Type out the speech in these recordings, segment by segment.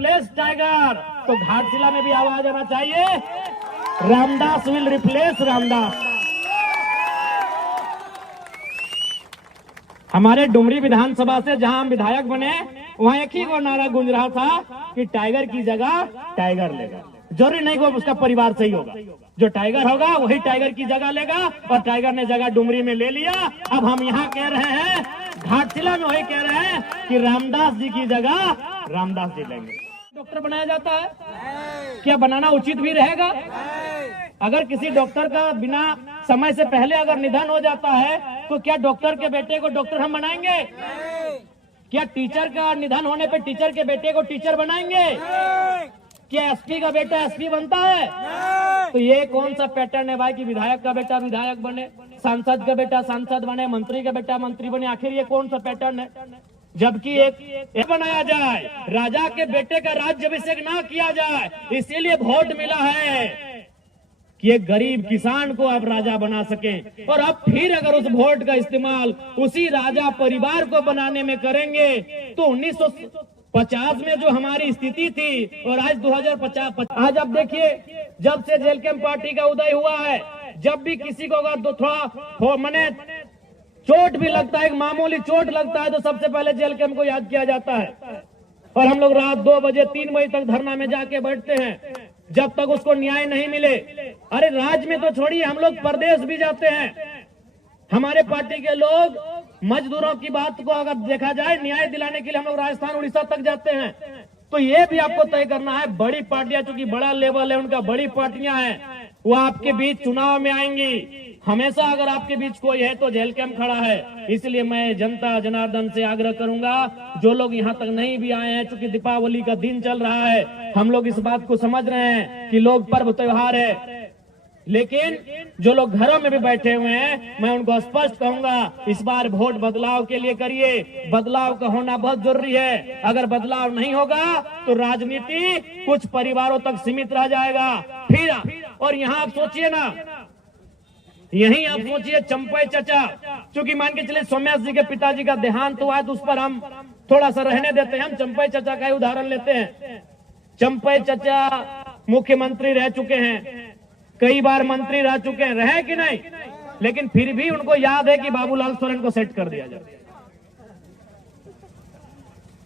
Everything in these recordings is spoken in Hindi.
रिप्लेस टाइगर, तो घाटशिला में भी आवाज आना चाहिए, रामदास विल रिप्लेस रामदास। हमारे डुमरी विधानसभा से जहां हम विधायक बने, वहां एक ही वो नारा गूंज रहा था कि टाइगर की जगह टाइगर लेगा। जरूरी नहीं कि उसका परिवार सही होगा, जो टाइगर होगा वही टाइगर की जगह लेगा, और टाइगर ने जगह डुमरी में ले लिया। अब हम यहाँ कह रहे हैं, घाटशिला में वही कह रहे हैं कि रामदास जी की जगह रामदास जी लेंगे। डॉक्टर बनाया जाता है, क्या बनाना उचित भी रहेगा? अगर किसी डॉक्टर का बिना समय से पहले अगर निधन हो जाता है, तो क्या डॉक्टर के बेटे को डॉक्टर हम बनाएंगे? क्या टीचर का निधन होने पे टीचर के बेटे को टीचर बनाएंगे? क्या एसपी का बेटा एसपी बनता है? तो ये कौन सा पैटर्न है भाई कि विधायक का बेटा विधायक बने, सांसद का बेटा सांसद बने, मंत्री का बेटा मंत्री बने? आखिर ये कौन सा पैटर्न है? जबकि एक बनाया जाए, राजा के बेटे का राज्याभिषेक ना किया जाए, इसीलिए वोट मिला है कि एक गरीब किसान को आप राजा बना सके। और अब फिर अगर उस वोट का इस्तेमाल उसी राजा परिवार को बनाने में करेंगे, तो 1950 में जो हमारी स्थिति थी और आज 2050, आज अब देखिए, जब से जेल कैंप पार्टी का उदय हुआ है, जब भी किसी को अगर थोड़ा मने चोट भी लगता है, एक मामूली चोट लगता है, तो सबसे पहले जेल कैंप को याद किया जाता है। और हम लोग रात 2 बजे 3 बजे तक धरना में जाके बैठते हैं, जब तक उसको न्याय नहीं मिले। अरे राज्य में तो छोड़िए, हम लोग प्रदेश भी जाते हैं। हमारे पार्टी के लोग मजदूरों की बात को अगर देखा जाए, न्याय दिलाने के लिए हम लोग राजस्थान उड़ीसा तक जाते हैं। तो ये भी आपको तय करना है, बड़ी पार्टियां, चूंकि बड़ा लेवल है उनका, बड़ी पार्टियां हैं, वो आपके बीच चुनाव में आएंगी। हमेशा अगर आपके बीच कोई है तो जेल कैंप खड़ा है। इसलिए मैं जनता जनार्दन से आग्रह करूंगा, जो लोग यहाँ तक नहीं भी आए हैं, चूंकि दीपावली का दिन चल रहा है, हम लोग इस बात को समझ रहे हैं कि लोग पर्व त्योहार है, लेकिन जो लोग घरों में भी बैठे हुए हैं, मैं उनको स्पष्ट कहूंगा, इस बार वोट बदलाव के लिए करिए। बदलाव का होना बहुत जरूरी है। अगर बदलाव नहीं होगा तो राजनीति कुछ परिवारों तक सीमित रह जाएगा। फिर और यहाँ आप सोचिए ना, यही आप सोचिए चंपई चचा, चूंकि मान के चले सोम्यास जी के पिताजी का देहांत हुआ है, तो उस पर हम थोड़ा सा रहने देते हैं। हम चंपई चचा का ही उदाहरण लेते हैं। चंपई चचा मुख्यमंत्री रह चुके हैं, कई बार मंत्री रह चुके हैं, रहे कि नहीं, लेकिन फिर भी उनको याद है कि बाबूलाल सोरेन को सेट कर दिया जाए।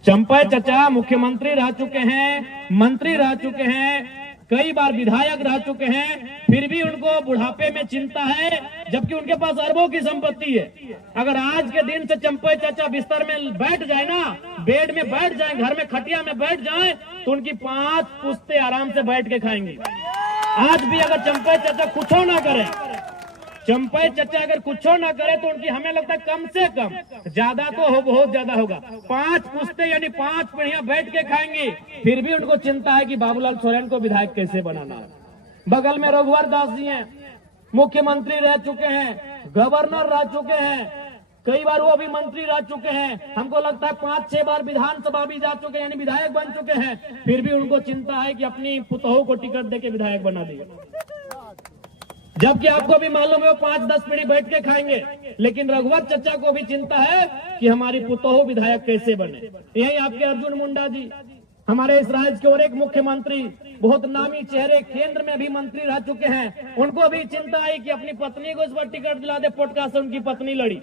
चंपई चचा मुख्यमंत्री रह चुके हैं, मंत्री रह चुके हैं, कई बार विधायक रह चुके हैं, फिर भी उनको बुढ़ापे में चिंता है, जबकि उनके पास अरबों की संपत्ति है। अगर आज के दिन से चंपई चाचा बिस्तर में बैठ जाए ना, बेड में बैठ जाए, घर में खटिया में बैठ जाए, तो उनकी 5 पुश्ते आराम से बैठ के खाएंगी। आज भी अगर चंपई चाचा कुछ ना करे, चंपई चचा अगर कुछ ना करे, तो उनकी हमें लगता है कम से कम, ज्यादा तो हो बहुत ज्यादा होगा, 5 पुश्ते यानी 5 पीढ़ियां बैठ के खाएंगी। फिर भी उनको चिंता है कि बाबूलाल सोरेन को विधायक कैसे बनाना है। बगल में रघुवर दास जी हैं, मुख्यमंत्री रह चुके हैं, गवर्नर रह चुके हैं, कई बार वो भी मंत्री रह चुके हैं, हमको लगता है 5-6 बार विधानसभा भी जा चुके हैं, यानी विधायक बन चुके हैं। फिर भी उनको चिंता है कि अपनी पुतोहू को टिकट देके विधायक बना दिए, जबकि आपको भी मालूम है वो 5-10 पीढ़ी बैठ के खाएंगे। लेकिन रघुवर चचा को भी चिंता है कि हमारी पुतोहू विधायक कैसे बने। यही आपके अर्जुन मुंडा जी, हमारे इस राज्य के और एक मुख्यमंत्री, बहुत नामी चेहरे, केंद्र में भी मंत्री रह चुके हैं, उनको भी चिंता आई कि अपनी पत्नी को इस बार टिकट दिला दे, पोटका से उनकी पत्नी लड़ी।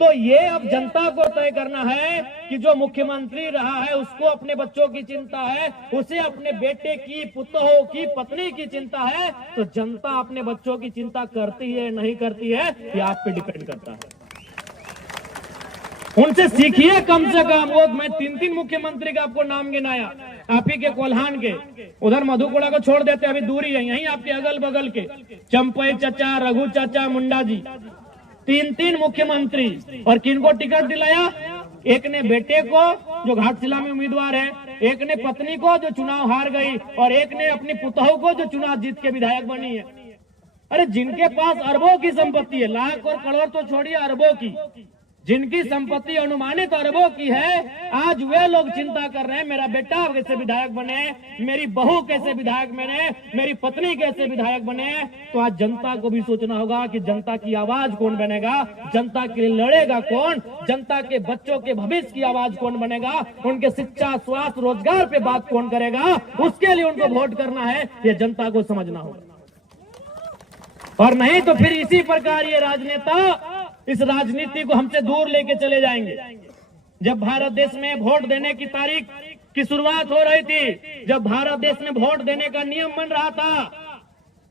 तो ये अब जनता को तय करना है कि जो मुख्यमंत्री रहा है उसको अपने बच्चों की चिंता है, उसे अपने बेटे की, पुतोहू की, पत्नी की चिंता है। तो जनता अपने बच्चों की चिंता करती है नहीं करती है, ये आप पे डिपेंड करता है। उनसे सीखिए कम से कम। वो मैं 3 मुख्यमंत्री का आपको नाम गिनाया, आप ही के कोल्हान के, उधर मधुपुरा को छोड़ देते, अभी दूरी है, यहीं आपके अगल बगल के चंपई चचा, रघु चाचा, मुंडा जी, 3 मुख्यमंत्री। और किनको टिकट दिलाया? एक ने बेटे को जो घाटशिला में उम्मीदवार है, एक ने पत्नी को जो चुनाव हार गई, और एक ने अपनी पुतोहू को जो चुनाव जीत के विधायक बनी है। अरे जिनके पास अरबों की संपत्ति है, लाख और करोड़ तो छोड़िए, अरबों की, जिनकी संपत्ति अनुमानित अरबों की है, आज वे लोग चिंता कर रहे हैं मेरा बेटा कैसे विधायक बने, मेरी बहू कैसे विधायक बने, मेरी पत्नी कैसे विधायक बने। तो आज जनता को भी सोचना होगा कि जनता की आवाज कौन बनेगा, जनता के लिए लड़ेगा कौन, जनता के बच्चों के भविष्य की आवाज कौन बनेगा, उनके शिक्षा, स्वास्थ्य, रोजगार पे बात कौन करेगा, उसके लिए उनको वोट करना है, ये जनता को समझना होगा। और नहीं तो फिर इसी प्रकार ये राजनेता इस राजनीति को हमसे दूर लेके चले जाएंगे। जब भारत देश में वोट देने की तारीख की शुरुआत हो रही थी, जब भारत देश में वोट देने का नियम बन रहा था,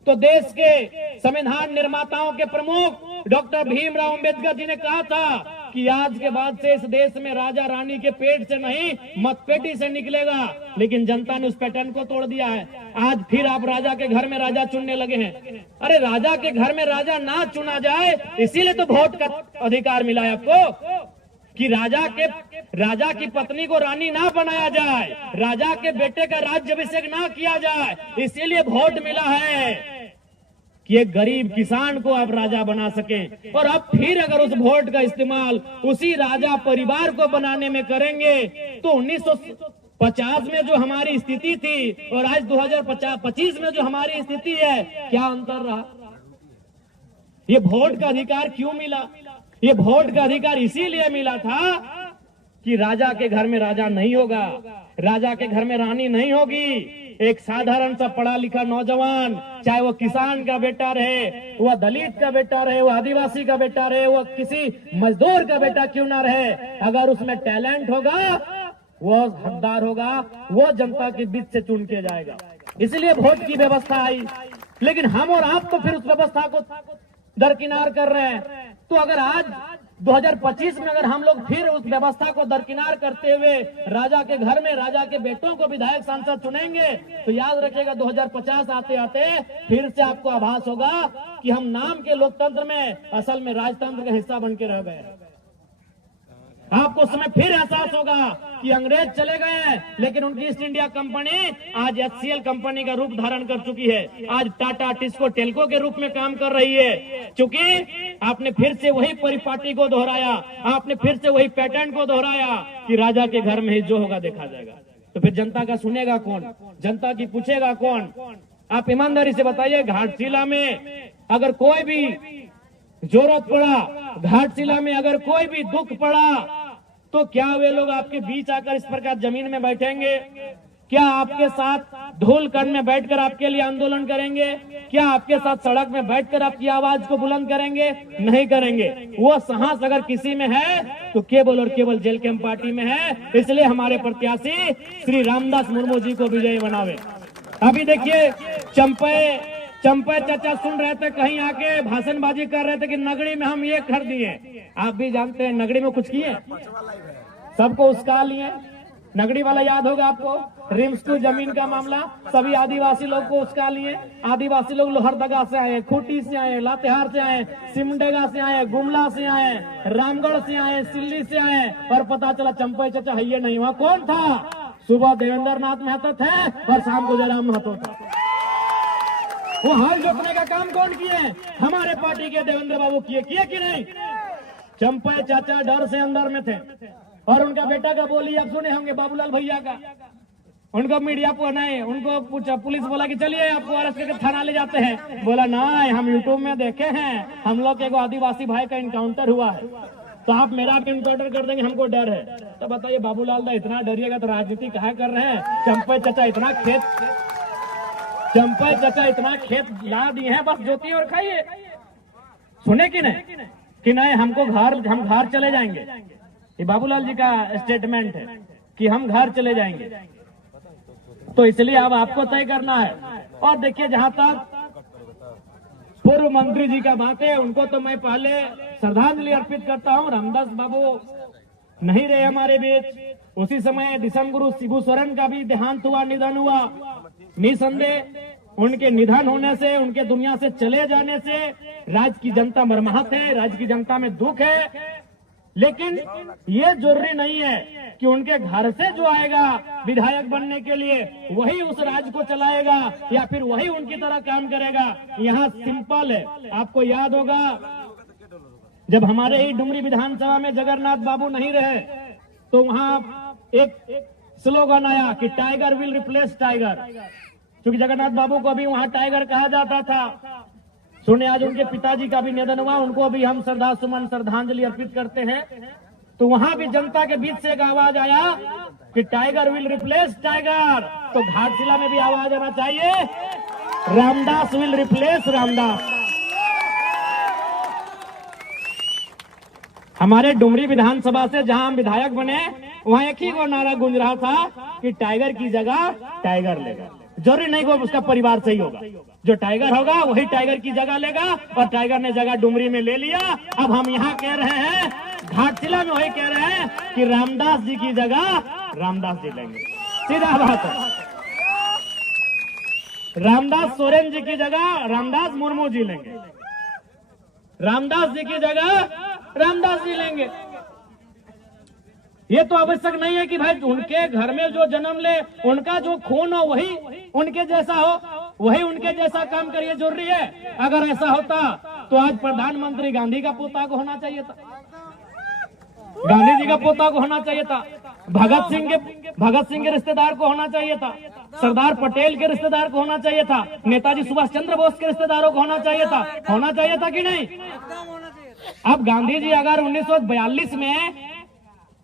तो देश के संविधान निर्माताओं के प्रमुख डॉक्टर भीमराव अंबेडकर जी ने कहा था कि आज के बाद से इस देश में राजा रानी के पेट से नहीं, मतपेटी से निकलेगा। लेकिन जनता ने उस पैटर्न को तोड़ दिया है। आज फिर आप राजा के घर में राजा चुनने लगे हैं। अरे राजा के घर में राजा ना चुना जाए, इसीलिए तो वोट का अधिकार मिला है आपको, कि राजा की पत्नी को रानी ना बनाया जाए, राजा के बेटे का राज्याभिषेक ना किया जाए, इसीलिए वोट मिला है कि एक गरीब किसान को आप राजा बना सकें। और अब फिर अगर उस वोट का इस्तेमाल उसी राजा परिवार को बनाने में करेंगे, तो 1950 में जो हमारी स्थिति थी और आज 2025 में जो हमारी स्थिति है, क्या अंतर रहा। ये वोट का अधिकार क्यों मिला? ये वोट का अधिकार इसीलिए मिला था कि राजा के घर में राजा नहीं होगा, राजा के घर में रानी नहीं होगी। एक साधारण सा पढ़ा लिखा नौजवान, चाहे वो किसान का बेटा रहे, वह दलित का बेटा रहे, वह आदिवासी का बेटा रहे, वह किसी मजदूर का बेटा क्यों ना रहे, अगर उसमें टैलेंट होगा, वो हकदार होगा, वो जनता के बीच से चुन के जाएगा। इसलिए वोट की व्यवस्था आई। लेकिन हम और आप तो फिर उस व्यवस्था को दरकिनार कर रहे हैं। तो अगर आज 2025 में अगर हम लोग फिर उस व्यवस्था को दरकिनार करते हुए राजा के घर में राजा के बेटों को विधायक सांसद चुनेंगे, तो याद रखिएगा 2050 आते आते फिर से आपको आभास होगा कि हम नाम के लोकतंत्र में असल में राजतंत्र का हिस्सा बन के रह गए। आपको उस समय फिर एहसास होगा कि अंग्रेज चले गए, लेकिन उनकी ईस्ट इंडिया कंपनी आज HCL कंपनी का रूप धारण कर चुकी है। आज टाटा, टिस्को, टेल्को के रूप में काम कर रही है, क्योंकि आपने फिर से वही परिपाटी को दोहराया, आपने फिर से वही पैटर्न को दोहराया कि राजा के घर में ही जो होगा देखा जाएगा। तो फिर जनता का सुनेगा कौन, जनता की पूछेगा कौन? आप ईमानदारी से बताइए, घाटशिला में अगर कोई भी जरूरत पड़ा, घाटशिला में अगर कोई भी दुख पड़ा, तो क्या वे लोग आपके बीच आकर इस प्रकार जमीन में बैठेंगे? क्या आपके साथ धूलकण में बैठकर आपके लिए आंदोलन करेंगे? क्या आपके साथ सड़क में बैठकर आपकी आवाज को बुलंद करेंगे? नहीं करेंगे। वो साहस अगर किसी में है तो केवल और केवल जेल कैंप पार्टी में है। इसलिए हमारे प्रत्याशी श्री रामदास मुर्मू जी को विजयी बनावे। अभी देखिए, चंपे चाचा सुन रहे थे, कहीं आके भाषणबाजी कर रहे थे कि नगरी में हम ये कर दिए। आप भी जानते हैं नगरी में कुछ किए, सबको उसका लिए। नगरी वाला याद होगा आपको, रिम्स की जमीन का मामला, सभी आदिवासी लोग को उसका लिए। आदिवासी लोग लोहरदगा से आए, खूंटी से आए, लातेहार से आए, सिमडेगा से आए, गुमला से आए, रामगढ़ से आए, सिल्ली से आए, और पता चला चंपे चाचा है ये नहीं हुआ। कौन था? सुबह देवेंद्र नाथ महतो थे और शाम को जयराम महतो था। वो हाल जोतने का काम कौन किए? हमारे पार्टी के देवेंद्र बाबू किए कि नहीं? चंपे चाचा डर से अंदर में थे। और उनका बेटा का बोली आप सुने होंगे, बाबूलाल भैया का। उनको मीडिया पर नहीं, उनको पूछा, पुलिस बोला कि चलिए आपको अरेस्ट करके थाना ले जाते हैं। बोला नहीं, हम यूट्यूब में देखे हैं, हम लोग एक आदिवासी भाई का इनकाउंटर हुआ है, तो आप मेरा भी इनकाउंटर कर देंगे, हमको डर है। तो बताइए बाबूलाल दा, इतना डरिएगा तो राजनीति कहाँ कर रहे हैं? चंपे चाचा इतना खेत ला दिए हैं, बस जोती और खाइए। सुने कि नहीं हम घर चले जाएंगे। ये बाबूलाल जी का स्टेटमेंट है कि हम घर चले जाएंगे। तो इसलिए अब आपको तय करना है। और देखिए, जहां तक पूर्व मंत्री जी का बात है, उनको तो मैं पहले श्रद्धांजलि अर्पित करता हूं। रामदास बाबू नहीं रहे हमारे बीच। उसी समय दिसम गुरु शिबू सोरेन का भी देहांत हुआ, निधन हुआ। निसंदेह उनके निधन होने से, उनके दुनिया से चले जाने से राज्य की जनता मर्माहत है, राज्य की जनता में दुख है। लेकिन ये जरूरी नहीं है कि उनके घर से जो आएगा विधायक बनने के लिए वही उस राज्य को चलाएगा या फिर वही उनकी तरह काम करेगा। यहाँ सिंपल है। आपको याद होगा जब हमारे ही डुमरी विधानसभा में जगन्नाथ बाबू नहीं रहे तो वहां एक स्लोगन आया कि टाइगर विल रिप्लेस टाइगर। क्योंकि जगन्नाथ बाबू को भी वहां टाइगर कहा जाता था। सुने आज उनके पिताजी का भी निधन हुआ, उनको भी हम श्रद्धांजलि अर्पित करते हैं। तो वहां भी जनता के बीच से एक आवाज आया कि टाइगर विल रिप्लेस टाइगर। तो घाटशिला में भी आवाज आना चाहिए, रामदास विल रिप्लेस रामदास। हमारे डुमरी विधानसभा से जहां हम विधायक बने वहां एक ही को नारा गूंज रहा था कि टाइगर की जगह टाइगर लेगा। जरूरी नहीं कि उसका परिवार सही होगा, जो टाइगर होगा वही टाइगर की जगह लेगा, और टाइगर ने जगह डुमरी में ले लिया। अब हम यहाँ कह रहे हैं, घाटशिला में वही कह रहे हैं कि रामदास जी की जगह रामदास जी लेंगे। सीधा बात है, रामदास सोरेन जी की जगह रामदास मुर्मू जी लेंगे, रामदास जी की जगह रामदास जी लेंगे। ये तो आवश्यक नहीं है कि भाई उनके घर में जो जन्म ले, उनका जो खून हो वही उनके जैसा हो, वही उनके जैसा काम करिए, जरूरी है। अगर ऐसा होता तो आज प्रधानमंत्री गांधी का पोता को होना चाहिए था, गांधी जी का पोता को होना चाहिए था, भगत सिंह के रिश्तेदार को होना चाहिए था, सरदार पटेल के रिश्तेदार को होना चाहिए था, नेताजी सुभाष चंद्र बोस के रिश्तेदारों को होना चाहिए था कि नहीं? अब गांधी जी अगर 1942 में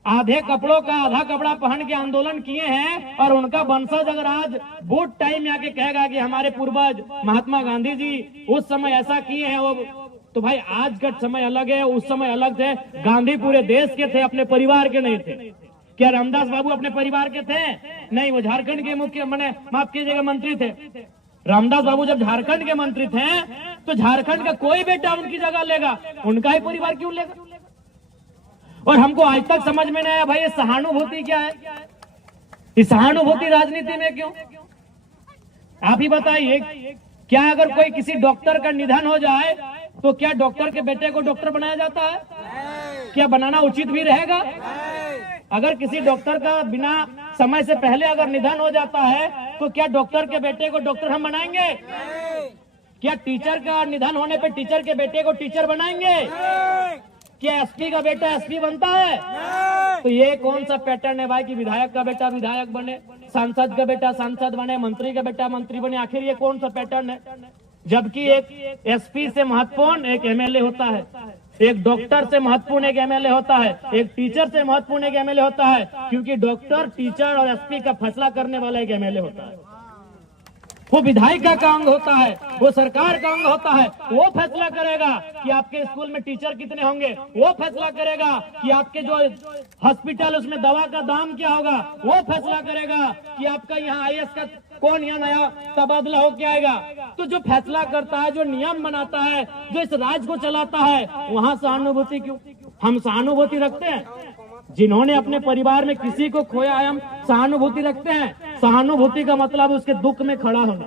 आधे कपड़ों का आधा कपड़ा पहन के आंदोलन किए हैं, और उनका वंशज अगर आज वोट टाइम में आके कहेगा कि हमारे पूर्वज महात्मा गांधी जी उस समय ऐसा किए हैं, वो तो भाई आज का समय अलग है, उस समय अलग थे। गांधी पूरे देश के थे, अपने परिवार के नहीं थे। क्या रामदास बाबू अपने परिवार के थे? नहीं, वो झारखंड के माफ कीजिएगा मंत्री थे। रामदास बाबू जब झारखंड के मंत्री थे तो झारखंड का कोई बेटा उनकी जगह लेगा, उनका ही परिवार क्यों लेगा? और हमको आज तक समझ में नहीं आया भाई ये सहानुभूति क्या है, इस सहानुभूति राजनीति में क्यों? आप ही बताइए, क्या अगर कोई किसी डॉक्टर का निधन हो जाए तो क्या डॉक्टर के बेटे को डॉक्टर बनाया जाता है? क्या बनाना उचित भी रहेगा? अगर किसी डॉक्टर का बिना समय से पहले अगर निधन हो जाता है तो क्या डॉक्टर के बेटे को डॉक्टर हम बनाएंगे? क्या टीचर का निधन होने पे टीचर के बेटे को टीचर बनाएंगे? क्या एसपी का बेटा एसपी बनता है? तो ये कौन सा पैटर्न है भाई कि विधायक का बेटा विधायक बने, सांसद का बेटा सांसद बने, मंत्री का बेटा मंत्री बने? आखिर ये कौन सा पैटर्न है? जबकि एक एसपी से महत्वपूर्ण एक एमएलए होता है, एक डॉक्टर से महत्वपूर्ण एक एमएलए होता है, एक टीचर से महत्वपूर्ण एक एमएलए होता है, क्योंकि डॉक्टर, टीचर और एसपी का फैसला करने वाला एक एमएलए होता है। वो विधायिका का अंग होता है, वो सरकार का अंग होता है। वो फैसला करेगा कि आपके स्कूल में टीचर कितने होंगे, वो फैसला करेगा कि आपके जो हॉस्पिटल उसमें दवा का दाम क्या होगा, वो फैसला करेगा कि आपका यहाँ आईएएस का कौन यहाँ नया तबादला हो के आएगा। तो जो फैसला करता है, जो नियम बनाता है, जो इस राज्य को चलाता है, वहां सहानुभूति क्यों? हम सहानुभूति रखते हैं? जिन्होंने अपने परिवार में किसी को खोया है हम सहानुभूति रखते हैं। सहानुभूति का मतलब उसके दुख में खड़ा होना,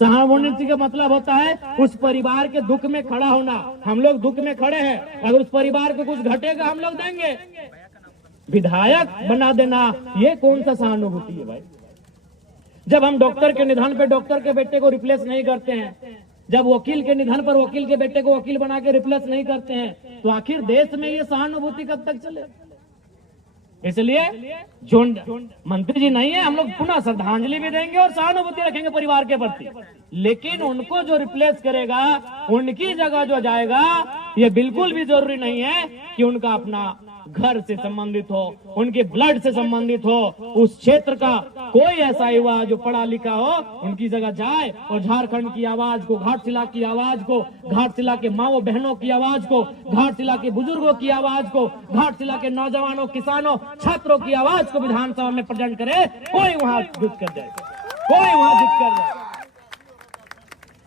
सहानुभूति का मतलब होता है उस परिवार के दुख में खड़ा होना। हम लोग दुख में खड़े हैं, अगर उस परिवार को कुछ घटेगा हम लोग देंगे। विधायक बना देना ये कौन सा सहानुभूति है भाई? जब हम डॉक्टर के निधन पे डॉक्टर के बेटे को रिप्लेस नहीं करते हैं, जब वकील के निधन पर वकील के बेटे को वकील बना के रिप्लेस नहीं करते हैं, तो आखिर देश में ये सहानुभूति कब तक चले? इसलिए जो मंत्री जी नहीं है, हम लोग पुनः श्रद्धांजलि भी देंगे और सहानुभूति रखेंगे परिवार के प्रति, लेकिन उनको जो रिप्लेस करेगा, उनकी जगह जो जाएगा, ये बिल्कुल भी जरूरी नहीं है कि उनका अपना घर से संबंधित हो, उनके ब्लड से संबंधित हो, उस क्षेत्र का कोई ऐसा युवा जो पढ़ा लिखा हो उनकी जगह जाए और झारखंड की आवाज को, घाटशिला की आवाज को, घाटशिला के माओ बहनों की आवाज को, घाटशिला के बुजुर्गों की आवाज को, घाटशिला के नौजवानों, किसानों, छात्रों की आवाज को विधानसभा में प्रेजेंट करे। कोई वहां जिद कर जाए, कोई वहां जिद कर जाए।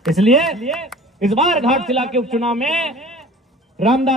इसलिए इस बार घाटशिला के उपचुनाव में रामदास